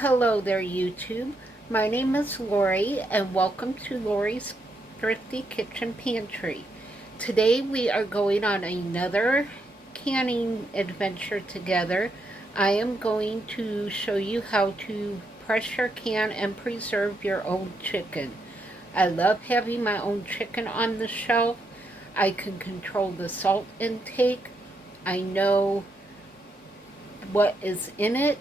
Hello there, YouTube. My name is Lori, and welcome to Lori's Thrifty Kitchen Pantry. Today we are going on another canning adventure together. I am going to show you how to pressure can and preserve your own chicken. I love having my own chicken on the shelf. I can control the salt intake. I know what is in it,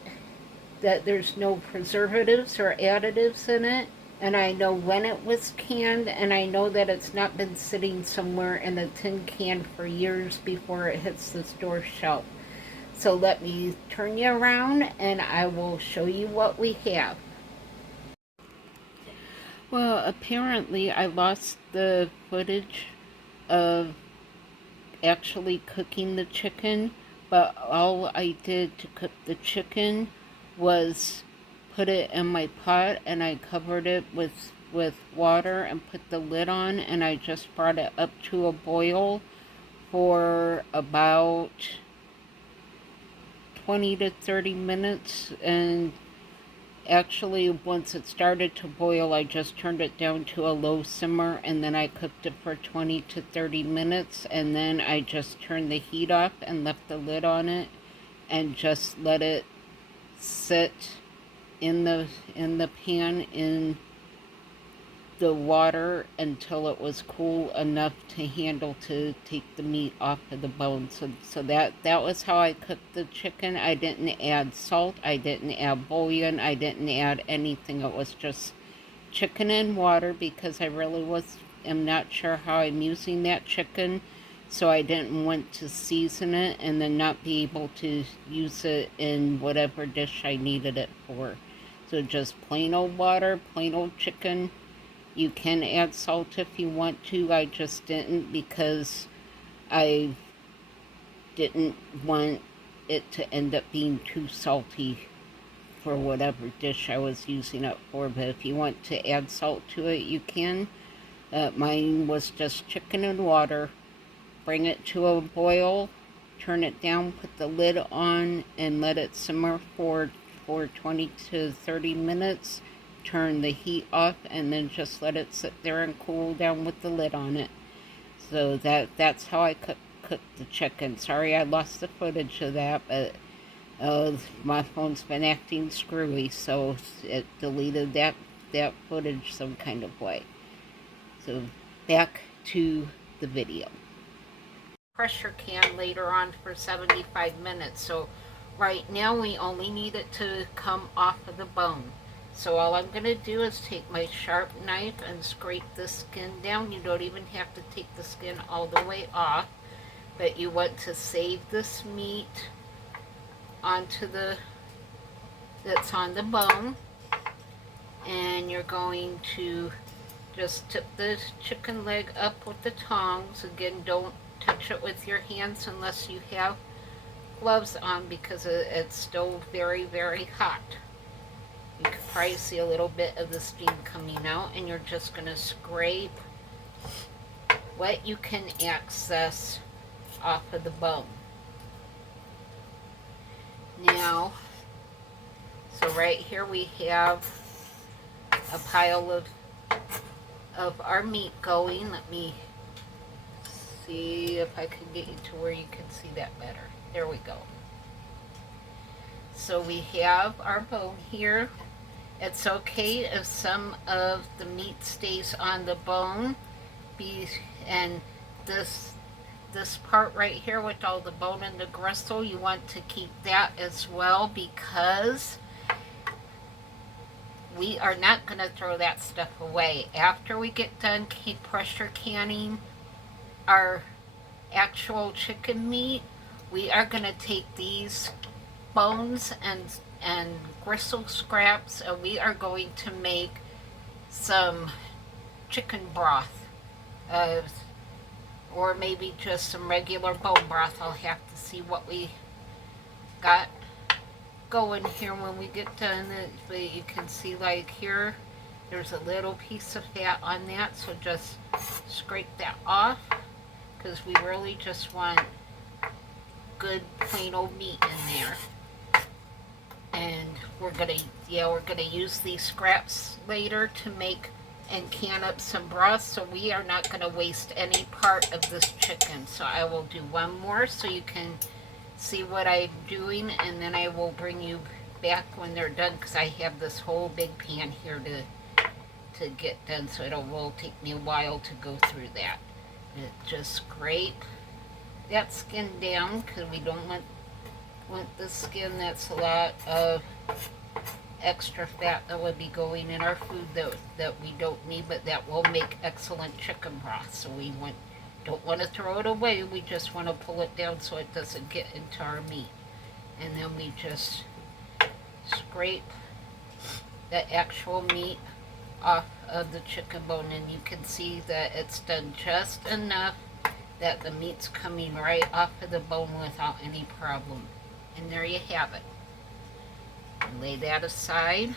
that there's no preservatives or additives in it, and I know when it was canned, and I know that it's not been sitting somewhere in a tin can for years before it hits the store shelf. So let me turn you around and I will show you what we have. Well, apparently I lost the footage of actually cooking the chicken, but all I did to cook the chicken was put it in my pot, and I covered it with water and put the lid on, and I just brought it up to a boil for about 20 to 30 minutes. And actually, once it started to boil, I just turned it down to a low simmer, and then I cooked it for 20 to 30 minutes, and then I just turned the heat off and left the lid on it and just let it sit in the pan in the water until it was cool enough to handle to take the meat off of the bone. So that was how I cooked the chicken. I didn't add salt, I didn't add bouillon, I didn't add anything. It was just chicken and water, because I really am not sure how I'm using that chicken, so I didn't want to season it and then not be able to use it in whatever dish I needed it for. So just plain old water, plain old chicken. You can add salt if you want to. I just didn't, because I didn't want it to end up being too salty for whatever dish I was using it for. But if you want to add salt to it, you can. Mine was just chicken and water. Bring it to a boil, turn it down, put the lid on, and let it simmer for 20 to 30 minutes. Turn the heat off, and then just let it sit there and cool down with the lid on it. So that's how I cook the chicken. Sorry I lost the footage of that, but my phone's been acting screwy, so it deleted that footage some kind of way. So back to the video. Pressure can later on for 75 minutes. So right now we only need it to come off of the bone. So all I'm going to do is take my sharp knife and scrape the skin down. You don't even have to take the skin all the way off, but you want to save this meat onto that's on the bone. And you're going to just tip the chicken leg up with the tongs. Again, don't touch it with your hands unless you have gloves on, because it's still very, very hot. You can probably see a little bit of the steam coming out, and you're just going to scrape what you can access off of the bone. Now, so right here we have a pile of our meat going. Let me see if I can get you to where you can see that better. There we go. So we have our bone here. It's okay if some of the meat stays on the bone, and this part right here with all the bone and the gristle, you want to keep that as well, because we are not going to throw that stuff away. After we get done pressure canning our actual chicken meat, we are going to take these bones and gristle scraps, and we are going to make some chicken broth, or maybe just some regular bone broth. I'll have to see what we got going here when we get done. But you can see, like here, there's a little piece of fat on that, so just scrape that off, because we really just want good plain old meat in there. And we're gonna use these scraps later to make and can up some broth, so we are not gonna waste any part of this chicken. So I will do one more so you can see what I'm doing, and then I will bring you back when they're done, because I have this whole big pan here to get done, so will take me a while to go through that. Just scrape that skin down, because we don't want the skin. That's a lot of extra fat that would be going in our food that we don't need, but that will make excellent chicken broth. So we don't want to throw it away. We just want to pull it down so it doesn't get into our meat. And then we just scrape the actual meat off of the chicken bone, and you can see that it's done just enough that the meat's coming right off of the bone without any problem. And there you have it. Lay that aside,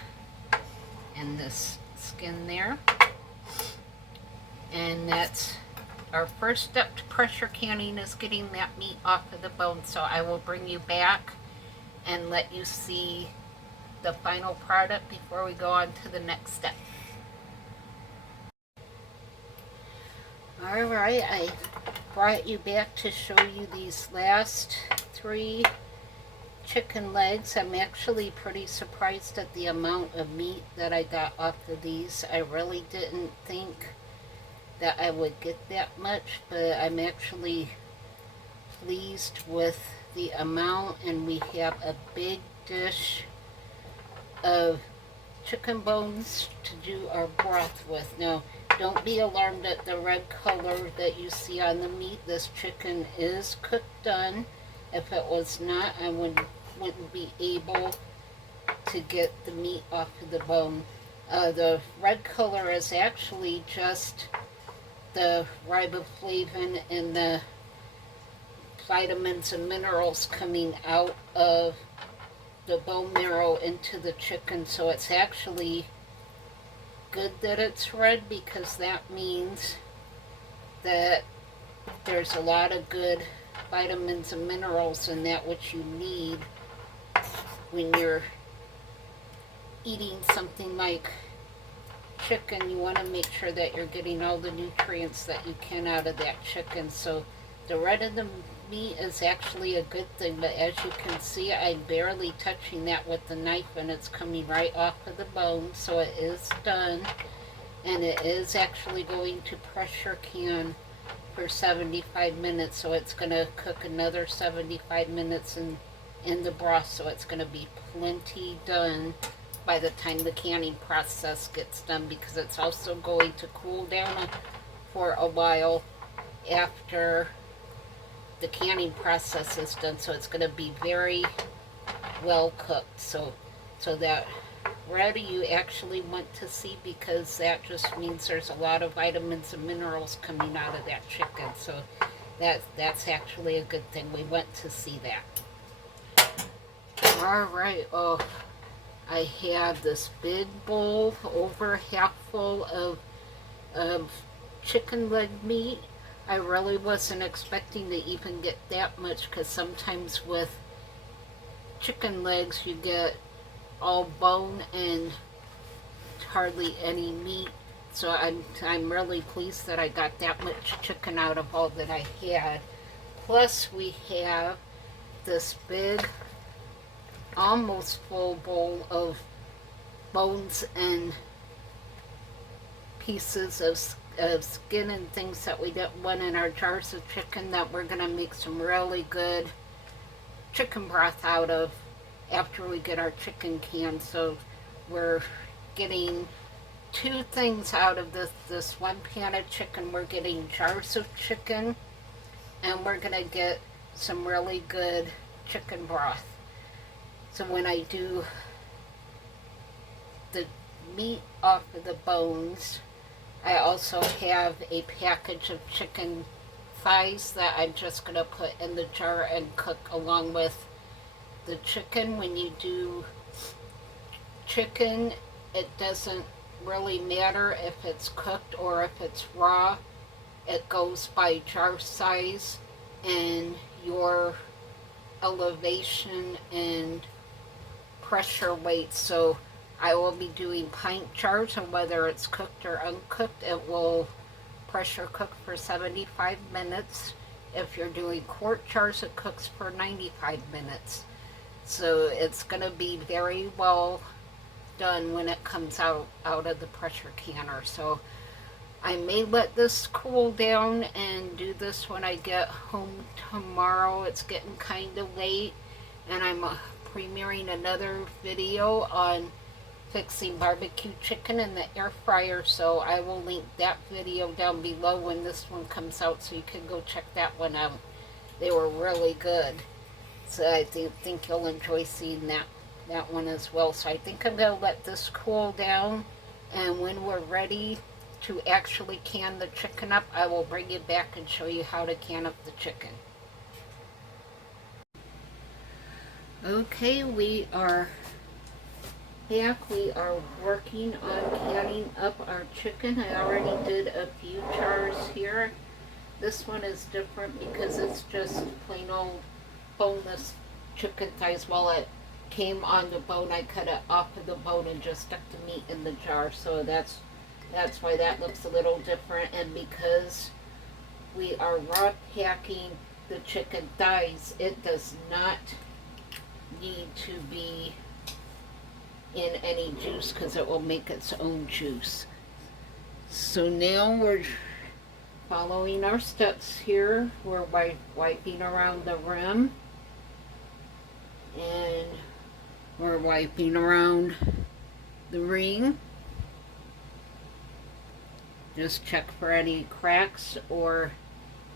and this skin there. And that's our first step to pressure canning, is getting that meat off of the bone. So I will bring you back and let you see the final product before we go on to the next step. Alright, I brought you back to show you these last 3 chicken legs. I'm actually pretty surprised at the amount of meat that I got off of these. I really didn't think that I would get that much, but I'm actually pleased with the amount. And we have a big dish of chicken bones to do our broth with. Now, don't be alarmed at the red color that you see on the meat. This chicken is cooked done. If it was not, I wouldn't be able to get the meat off of the bone. The red color is actually just the riboflavin and the vitamins and minerals coming out of the bone marrow into the chicken. So it's actually good that it's red, because that means that there's a lot of good vitamins and minerals in that, which you need when you're eating something like chicken. You want to make sure that you're getting all the nutrients that you can out of that chicken. So the red of the meat is actually a good thing, but as you can see, I'm barely touching that with the knife, and it's coming right off of the bone. So it is done, and it is actually going to pressure can for 75 minutes. So it's going to cook another 75 minutes in the broth, so it's going to be plenty done by the time the canning process gets done, because it's also going to cool down for a while after the canning process is done. So it's going to be very well cooked. So that red you actually want to see, because that just means there's a lot of vitamins and minerals coming out of that chicken. So that's actually a good thing. We want to see that. Alright, I have this big bowl, over half full of chicken leg meat. I really wasn't expecting to even get that much, because sometimes with chicken legs you get all bone and hardly any meat. So I'm really pleased that I got that much chicken out of all that I had. Plus we have this big, almost full bowl of bones and pieces of skin and things that we didn't want in our jars of chicken, that we're going to make some really good chicken broth out of after we get our chicken canned. So we're getting 2 things out of this one pan of chicken. We're getting jars of chicken, and we're going to get some really good chicken broth. So when I do the meat off of the bones, I also have a package of chicken thighs that I'm just going to put in the jar and cook along with the chicken. When you do chicken, it doesn't really matter if it's cooked or if it's raw. It goes by jar size, and your elevation and pressure weight, so I will be doing pint jars, and whether it's cooked or uncooked, it will pressure cook for 75 minutes. If you're doing quart jars, it cooks for 95 minutes. So it's going to be very well done when it comes out of the pressure canner. So I may let this cool down and do this when I get home tomorrow. It's getting kind of late, and I'm premiering another video on fixing barbecue chicken in the air fryer, so I will link that video down below when this one comes out, so you can go check that one out. They were really good, so I think you'll enjoy seeing that one as well. So I think I'm going to let this cool down, and when we're ready to actually can the chicken up, I will bring it back and show you how to can up the chicken. Okay, we are back. We are working on canning up our chicken. I already did a few jars here. This one is different because it's just plain old boneless chicken thighs. While it came on the bone, I cut it off of the bone and just stuck the meat in the jar. So that's why that looks a little different. And because we are raw packing the chicken thighs, it does not need to be in any juice because it will make its own juice. So now we're following our steps here. We're wiping around the rim, and we're wiping around the ring. Just check for any cracks or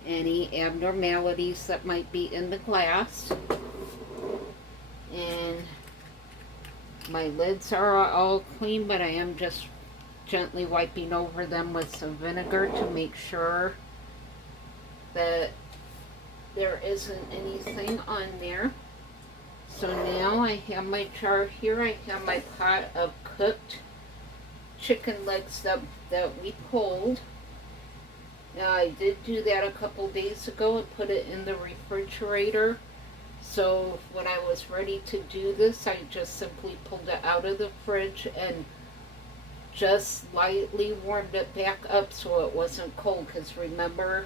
any abnormalities that might be in the glass. And my lids are all clean, but I am just gently wiping over them with some vinegar to make sure that there isn't anything on there. So now I have my jar here. I have my pot of cooked chicken legs that we pulled. Now I did do that a couple days ago and put it in the refrigerator. So when I was ready to do this, I just simply pulled it out of the fridge and just lightly warmed it back up so it wasn't cold. Because remember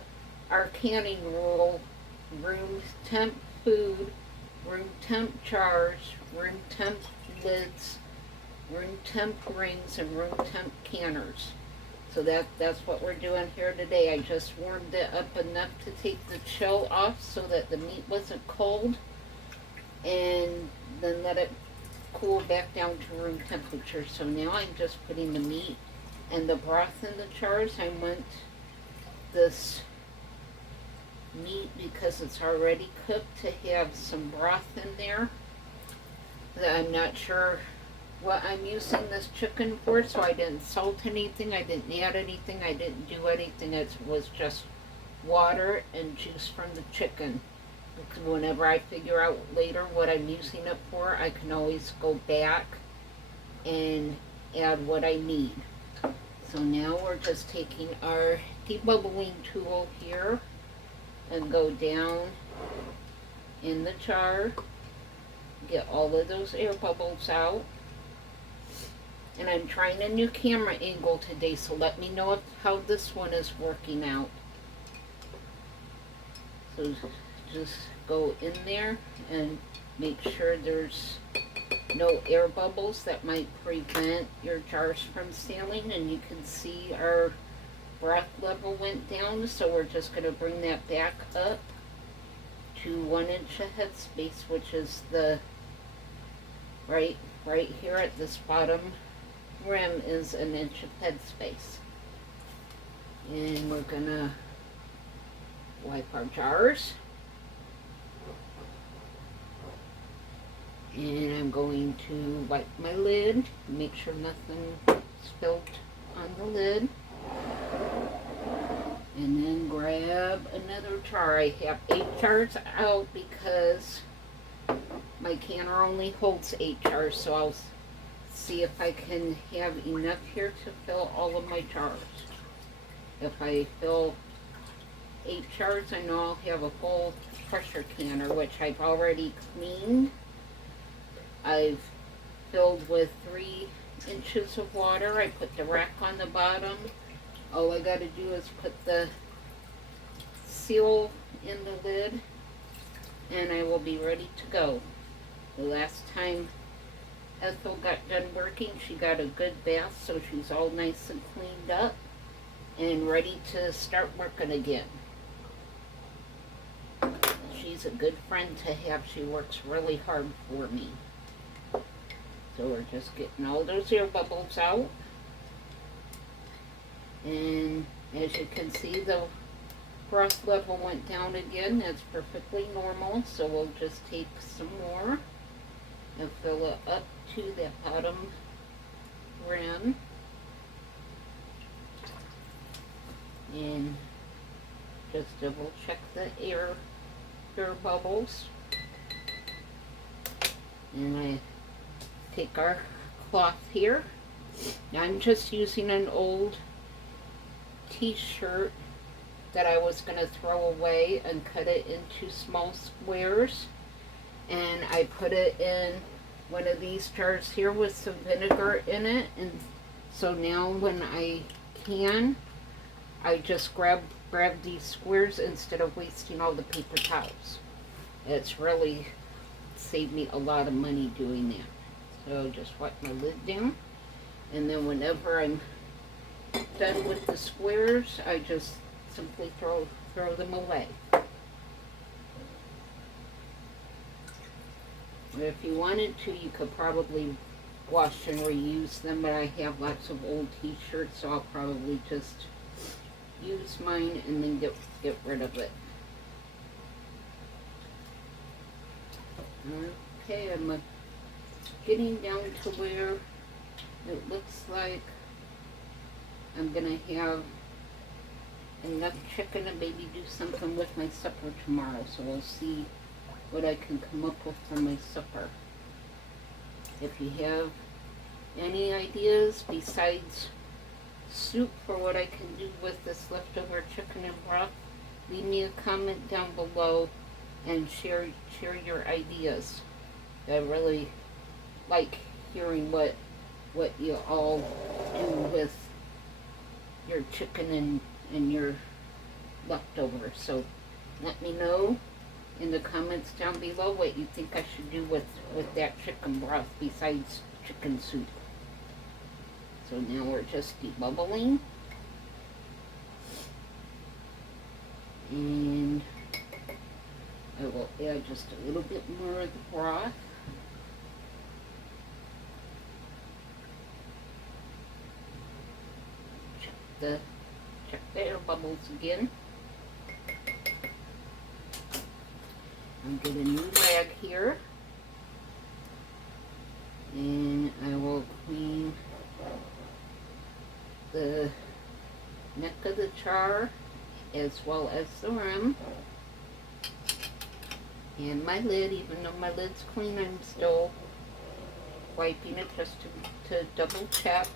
our canning rule: room temp food, room temp jars, room temp lids, room temp rings, and room temp canners. So that's what we're doing here today. I just warmed it up enough to take the chill off so that the meat wasn't cold, and then let it cool back down to room temperature. So now I'm just putting the meat and the broth in the jars. I want this meat, because it's already cooked, to have some broth in there. I'm not sure what I'm using this chicken for, so I didn't salt anything, I didn't add anything, I didn't do anything. It was just water and juice from the chicken. Because whenever I figure out later what I'm using it for, I can always go back and add what I need. So now we're just taking our debubbling tool here and go down in the jar, get all of those air bubbles out. And I'm trying a new camera angle today, so let me know how this one is working out. So just go in there and make sure there's no air bubbles that might prevent your jars from sealing. And you can see our broth level went down, so we're just going to bring that back up to 1 inch of headspace, which is the right here at this bottom rim is 1 inch of headspace. And we're gonna wipe our jars, and I'm going to wipe my lid, make sure nothing spilled on the lid, and then grab another jar. I have 8 jars out because my canner only holds 8 jars, so I'll see if I can have enough here to fill all of my jars. If I fill 8 jars, I know I'll have a full pressure canner, which I've already cleaned. I've filled with 3 inches of water. I put the rack on the bottom. All I gotta do is put the seal in the lid and I will be ready to go. The last time Ethel got done working, she got a good bath, so she's all nice and cleaned up and ready to start working again. She's a good friend to have. She works really hard for me. So we're just getting all those air bubbles out. And as you can see, the broth level went down again. That's perfectly normal. So we'll just take some more and fill it up to the bottom rim. And just double check the air bubbles. And I take our cloth here. Now I'm just using an old t-shirt that I was going to throw away and cut it into small squares, and I put it in one of these jars here with some vinegar in it, and so now when I just grab these squares instead of wasting all the paper towels. It's really saved me a lot of money doing that. So just wipe my lid down, and then whenever I'm done with the squares, I just simply throw them away. If you wanted to, you could probably wash and reuse them, but I have lots of old t-shirts, so I'll probably just use mine and then get rid of it. Okay, I'm getting down to where it looks like I'm gonna have enough chicken to maybe do something with my supper tomorrow, so we'll see what I can come up with for my supper. If you have any ideas besides soup for what I can do with this leftover chicken and broth, leave me a comment down below and share your ideas. I really like hearing what you all do with your chicken and your leftovers. So let me know in the comments down below what you think I should do with that chicken broth besides chicken soup. So now we're just debubbling. And I will add just a little bit more of the broth. Check the air bubbles again. I'll get a new rag here. And I will clean the neck of the jar as well as the rim. And my lid, even though my lid's clean, I'm still wiping it just to double check.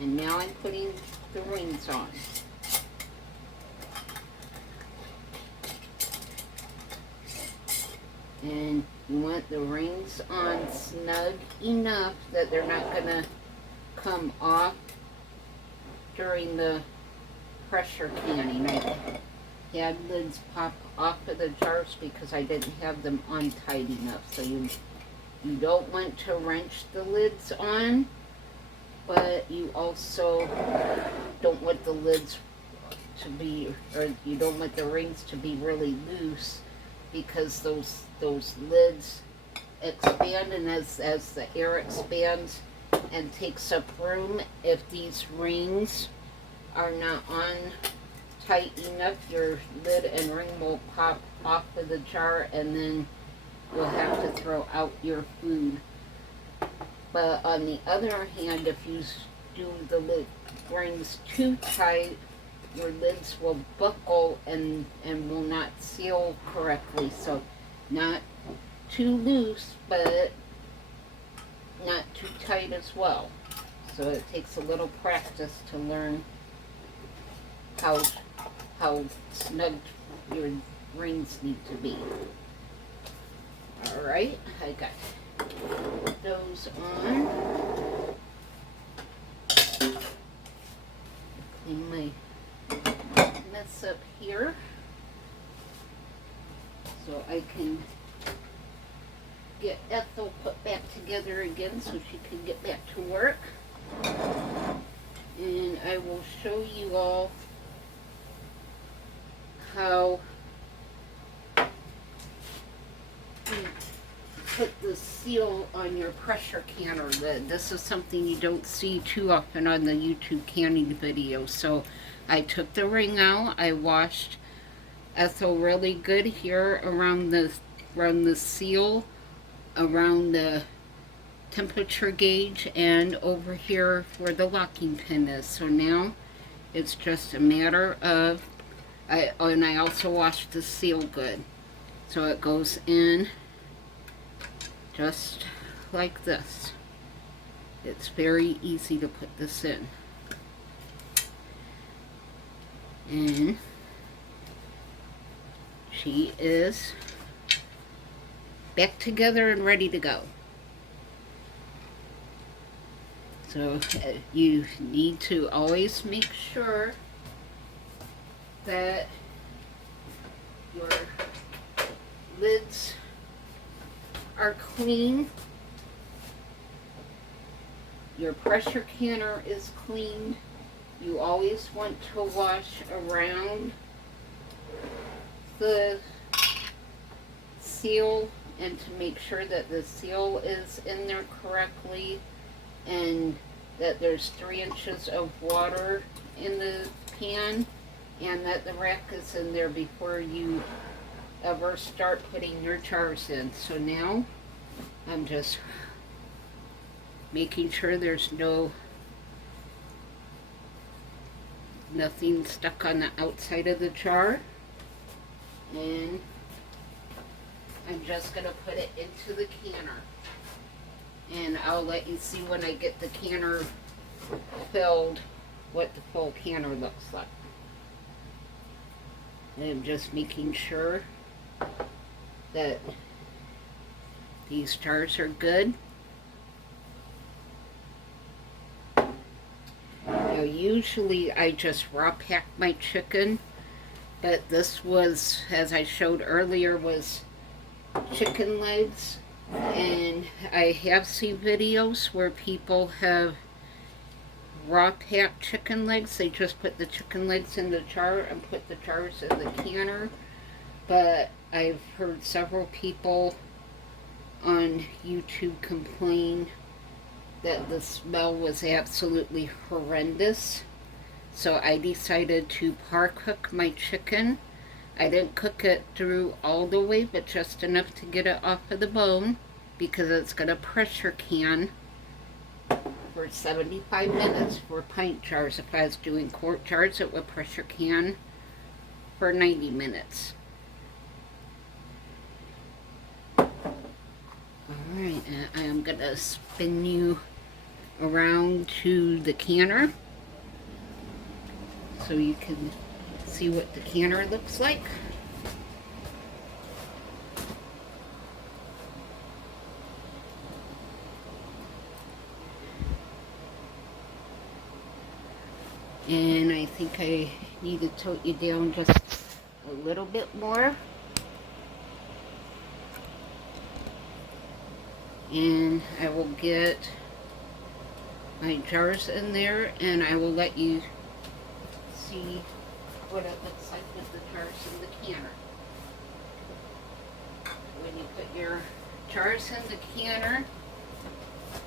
And now I'm putting the rings on. And you want the rings on snug enough that they're not going to come off during the pressure canning. I had lids pop off of the jars because I didn't have them on tight enough. So you don't want to wrench the lids on, but you also don't want the lids to be, or you don't want the rings to be really loose, because those lids expand, and as the air expands and takes up room, if these rings are not on tight enough, your lid and ring will pop off of the jar, and then you'll have to throw out your food. But on the other hand, if you do the lid rings too tight, your lids will buckle and will not seal correctly. So not too loose, but not too tight as well. So it takes a little practice to learn how snug your rings need to be. Alright, I got those on. Clean my mess up here so I can get Ethel put back together again so she can get back to work. And I will show you all how you put the seal on your pressure canner lid. This is something you don't see too often on the YouTube canning video. So I took the ring out. I washed Ethel really good here around the seal, around the temperature gauge, and over here where the locking pin is. So now it's just a matter of, and I also washed the seal good. So it goes in just like this. It's very easy to put this in. And she is back together and ready to go. So you need to always make sure that your lids are clean, your pressure canner is clean. You always want to wash around the seal and to make sure that the seal is in there correctly and that there's 3 inches of water in the pan and that the rack is in there before you ever start putting your jars in. So now I'm just making sure there's nothing stuck on the outside of the jar, and I'm just going to put it into the canner, and I'll let you see when I get the canner filled what the full canner looks like. And I'm just making sure that these jars are good. Now usually I just raw pack my chicken, but this was, as I showed earlier, was chicken legs, and I have seen videos where people have raw packed chicken legs. They just put the chicken legs in the jar and put the jars in the canner. But I've heard several people on YouTube complain that the smell was absolutely horrendous. So I decided to par cook my chicken. I didn't cook it through all the way, but just enough to get it off of the bone, because it's going to pressure can for 75 minutes for pint jars. If I was doing quart jars, it would pressure can for 90 minutes. Alright, I am going to spin you around to the canner so you can see what the canner looks like. And I think I need to tilt you down just a little bit more. And I will get my jars in there, and I will let you see what it looks like with the jars in the canner. When you put your jars in the canner,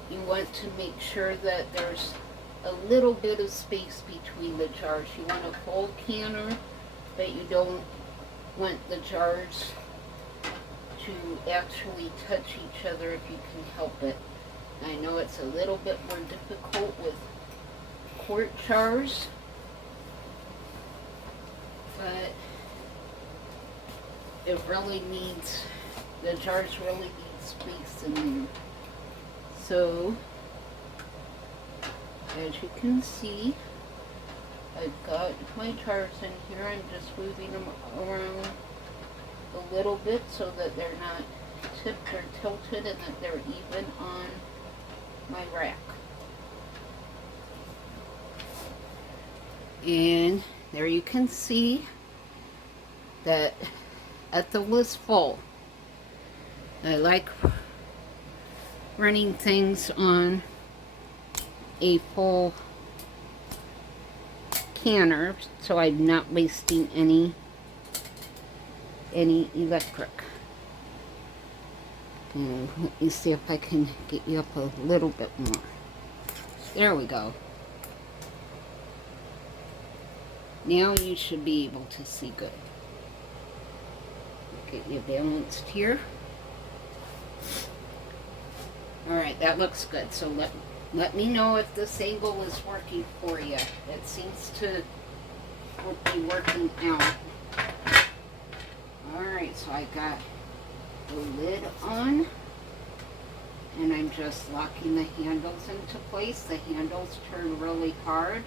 you want to make sure that there's a little bit of space between the jars. You want a full canner, but you don't want the jars to actually touch each other if you can help it. I know it's a little bit more difficult with quart jars, but it really needs, the jars really need space in there. So, as you can see, I've got my jars in here. I'm just moving them around a little bit so that they're not tipped or tilted and that they're even on my rack. And there you can see that Ethel is full. I like running things on a full canner so I'm not wasting any electric. And let me see if I can get you up a little bit more. There we go. Now you should be able to see good. Get you balanced here. Alright, that looks good. So let me know if this angle is working for you. It seems to be working out. Alright, so I got the lid on. And I'm just locking the handles into place. The handles turn really hard,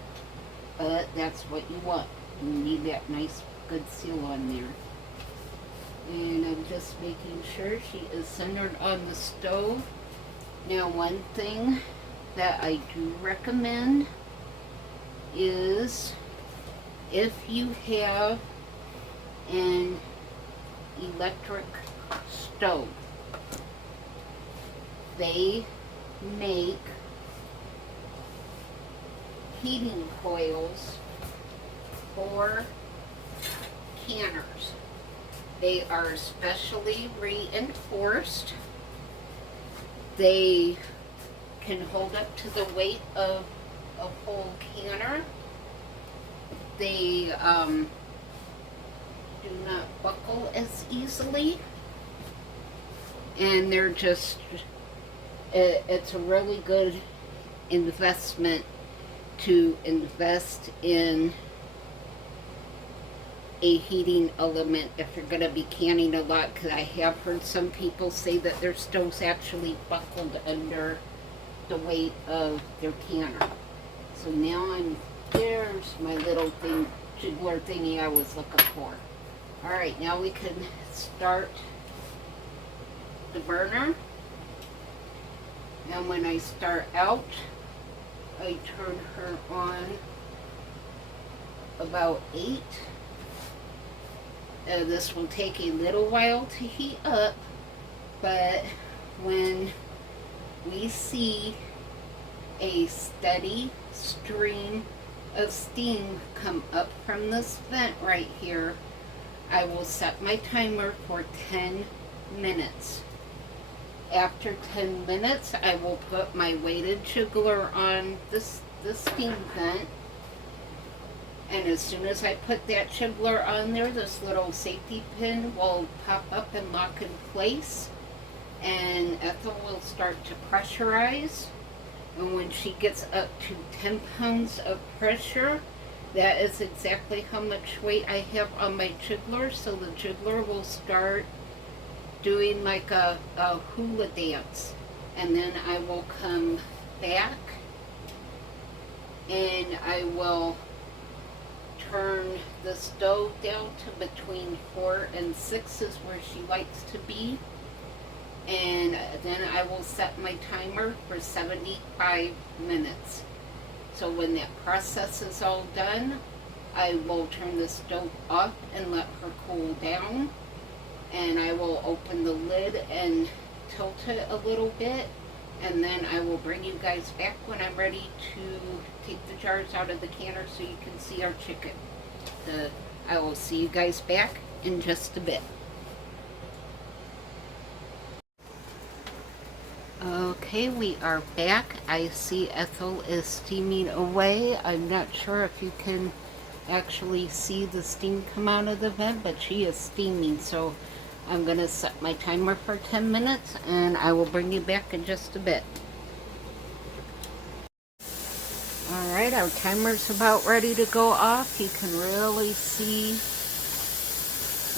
but that's what you want. You need that nice, good seal on there. And I'm just making sure she is centered on the stove. Now, one thing that I do recommend is if you have an electric stove, they make heating coils for canners. They are specially reinforced. They can hold up to the weight of a whole canner. They do not buckle as easily. And they're just, it's a really good investment to invest in a heating element if you're going to be canning a lot, because I have heard some people say that their stoves actually buckled under the weight of their canner. So now there's my little thing, jiggler thingy I was looking for. Alright, now we can start the burner. And when I start out, I turn her on about 8. This will take a little while to heat up, but when we see a steady stream of steam come up from this vent right here, I will set my timer for 10 minutes. After 10 minutes, I will put my weighted jiggler on the steam vent. And as soon as I put that jiggler on there, this little safety pin will pop up and lock in place. And Ethel will start to pressurize. And when she gets up to 10 pounds of pressure, that is exactly how much weight I have on my jiggler. So the jiggler will start doing like a hula dance. And then I will come back and I will turn the stove down to between 4 and 6 is where she likes to be. And then I will set my timer for 75 minutes. So when that process is all done, I will turn the stove off and let her cool down. And I will open the lid and tilt it a little bit. And then I will bring you guys back when I'm ready to take the jars out of the canner so you can see our chicken. I will see you guys back in just a bit. Okay, we are back. I see Ethel is steaming away. I'm not sure if you can actually see the steam come out of the vent, but she is steaming. So I'm going to set my timer for 10 minutes and I will bring you back in just a bit. Alright, our timer's about ready to go off. You can really see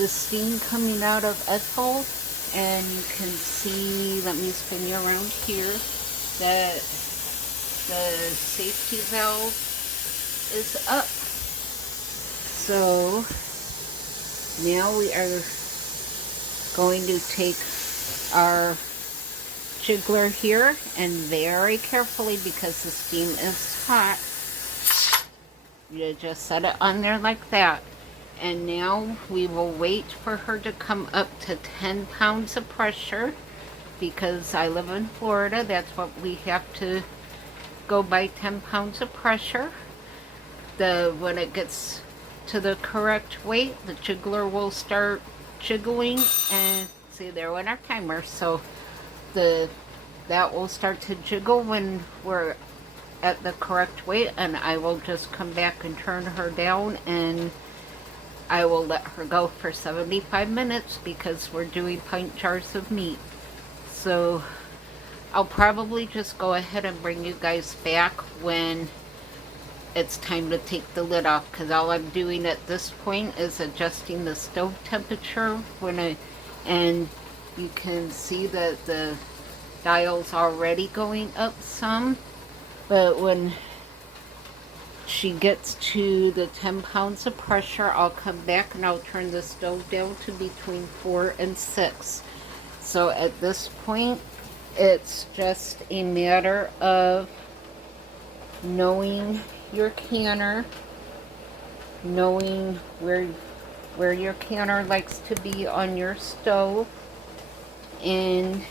the steam coming out of Ethel. And you can see, let me spin you around here, that the safety valve is up. So now we are going to take our jiggler here, and very carefully, because the steam is hot, you just set it on there like that. And now we will wait for her to come up to 10 pounds of pressure, because I live in Florida. That's what we have to go by, 10 pounds of pressure. When it gets to the correct weight, the jiggler will start jiggling, and see, there went our timer. So that will start to jiggle when we're at the correct weight, and I will just come back and turn her down, and I will let her go for 75 minutes because we're doing pint jars of meat. So I'll probably just go ahead and bring you guys back when it's time to take the lid off, because all I'm doing at this point is adjusting the stove temperature and you can see that the dial's already going up some, but when she gets to the 10 pounds of pressure, I'll come back and I'll turn the stove down to between 4 and 6. So at this point, it's just a matter of knowing your canner, knowing where your canner likes to be on your stove, and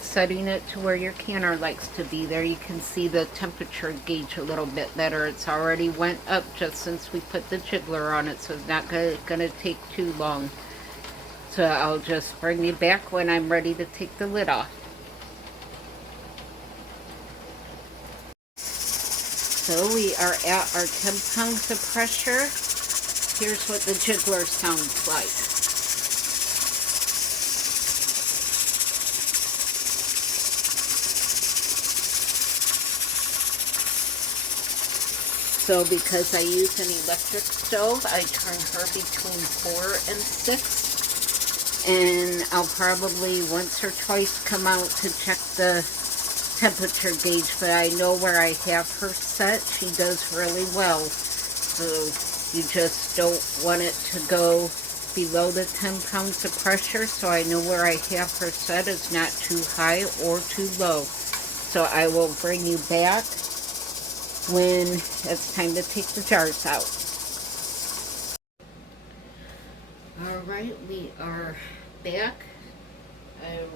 setting it to where your canner likes to be. There you can see the temperature gauge a little bit better. It's already went up just since we put the jiggler on it, so it's not gonna take too long. So I'll just bring you back when I'm ready to take the lid off. So we are at our 10 pounds of pressure. Here's what the jiggler sounds like. So because I use an electric stove, I turn her between 4 and 6. And I'll probably once or twice come out to check the temperature gauge, but I know where I have her set. She does really well. So you just don't want it to go below the 10 pounds of pressure, so I know where I have her set is not too high or too low. So I will bring you back when it's time to take the jars out. Alright, we are back.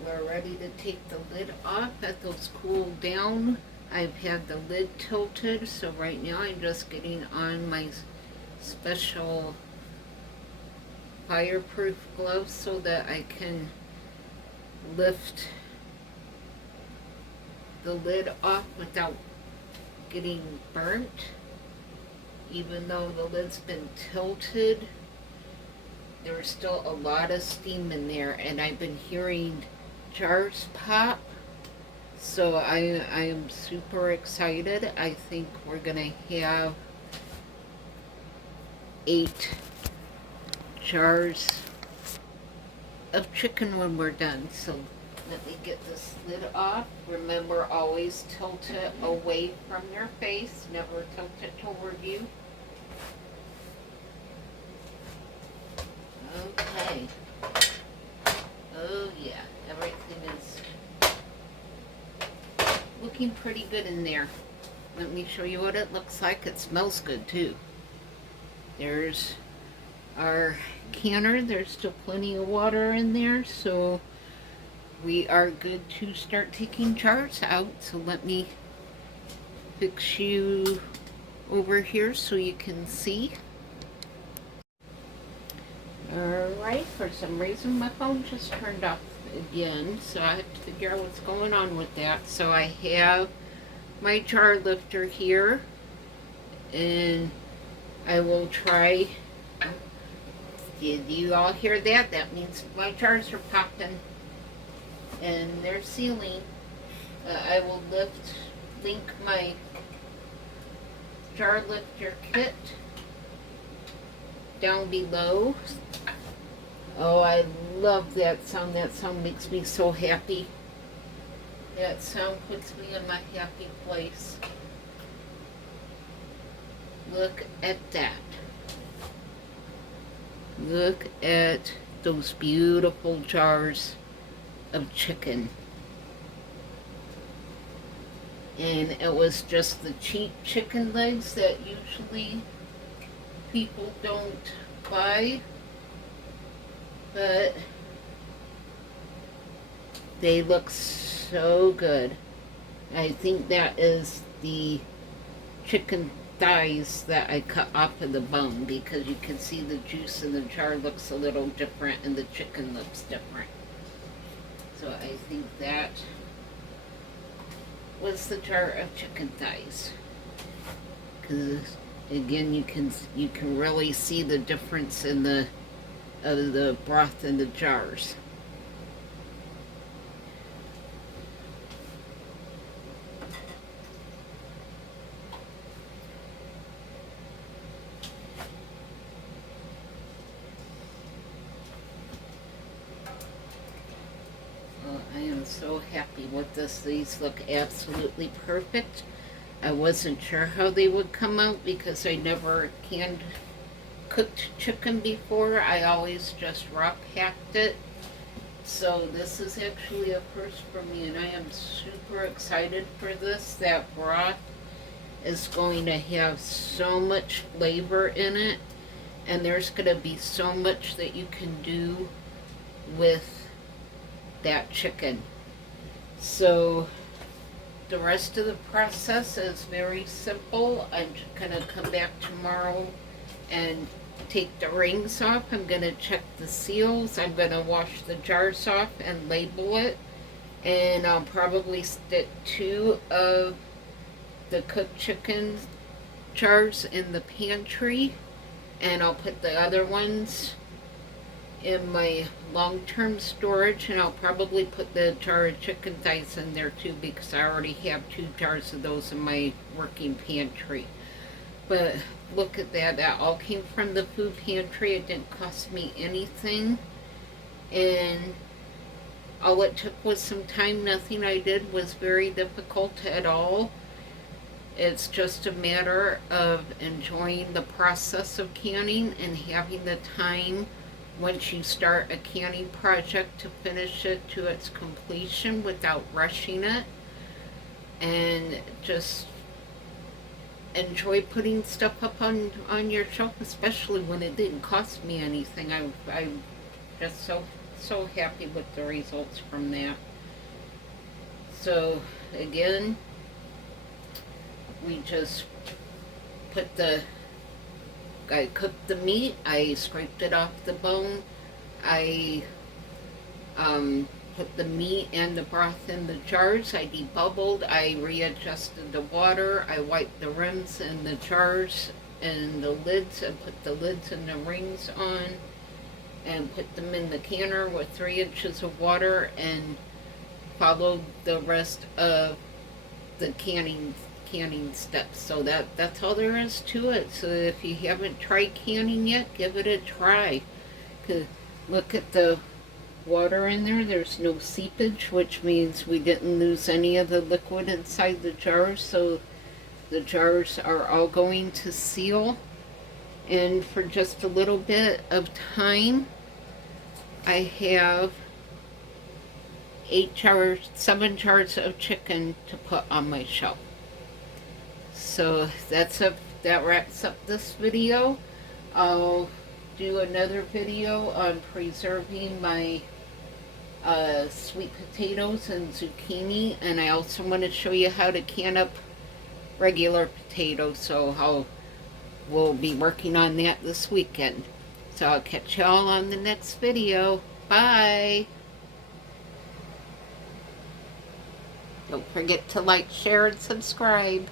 We're ready to take the lid off. Let those cool down. I've had the lid tilted, so right now I'm just getting on my special fireproof gloves so that I can lift the lid off without getting burnt. Even though the lid's been tilted, there's still a lot of steam in there, and I've been hearing jars pop, so I am super excited. I think we're gonna have 8 jars of chicken when we're done. So let me get this lid off. Remember, always tilt it away from your face, never tilt it toward you. Okay. Oh yeah, everything is looking pretty good in there. Let me show you what it looks like. It smells good too. There's our canner. There's still plenty of water in there, so we are good to start taking jars out. So let me fix you over here so you can see. Alright, for some reason my phone just turned off again, so I have to figure out what's going on with that. So I have my jar lifter here, and I will try. Did you all hear that? That means my jars are popping and they're sealing. I will link my jar lifter kit down below. Oh, I love that sound. That sound makes me so happy. That sound puts me in my happy place. Look at that. Look at those beautiful jars of chicken. And it was just the cheap chicken legs that usually people don't buy, but they look so good. I think that is the chicken thighs that I cut off of the bone, because you can see the juice in the jar looks a little different and the chicken looks different. So I think that was the jar of chicken thighs, because again you can really see the difference in the of the broth in the jars. I am so happy with this. These look absolutely perfect. I wasn't sure how they would come out because I never canned cooked chicken before. I always just raw packed it. So this is actually a first for me, and I am super excited for this. That broth is going to have so much flavor in it, and there's going to be so much that you can do with that chicken. So the rest of the process is very simple. I'm just gonna come back tomorrow and take the rings off. I'm gonna check the seals. I'm gonna wash the jars off and label it. And I'll probably stick 2 of the cooked chicken jars in the pantry, and I'll put the other ones in my long-term storage, and I'll probably put the jar of chicken thighs in there too, because I already have 2 jars of those in my working pantry. But look at that, that all came from the food pantry. It didn't cost me anything, and all it took was some time. Nothing I did was very difficult at all. It's just a matter of enjoying the process of canning and having the time once you start a canning project to finish it to its completion without rushing it, and just enjoy putting stuff up on your shelf, especially when it didn't cost me anything. I'm just so happy with the results from that. So again, we just I cooked the meat, I scraped it off the bone, I put the meat and the broth in the jars, I debubbled, I readjusted the water, I wiped the rims and the jars and the lids, and put the lids and the rings on, and put them in the canner with 3 inches of water, and followed the rest of the canning steps. So that's all there is to it. So if you haven't tried canning yet, give it a try. Look at the water in there. There's no seepage, which means we didn't lose any of the liquid inside the jars. So the jars are all going to seal. And for just a little bit of time, I have 7 jars of chicken to put on my shelf. So that wraps up this video. I'll do another video on preserving my sweet potatoes and zucchini, and I also want to show you how to can up regular potatoes, so we'll be working on that this weekend. So I'll catch y'all on the next video. Bye! Don't forget to like, share, and subscribe.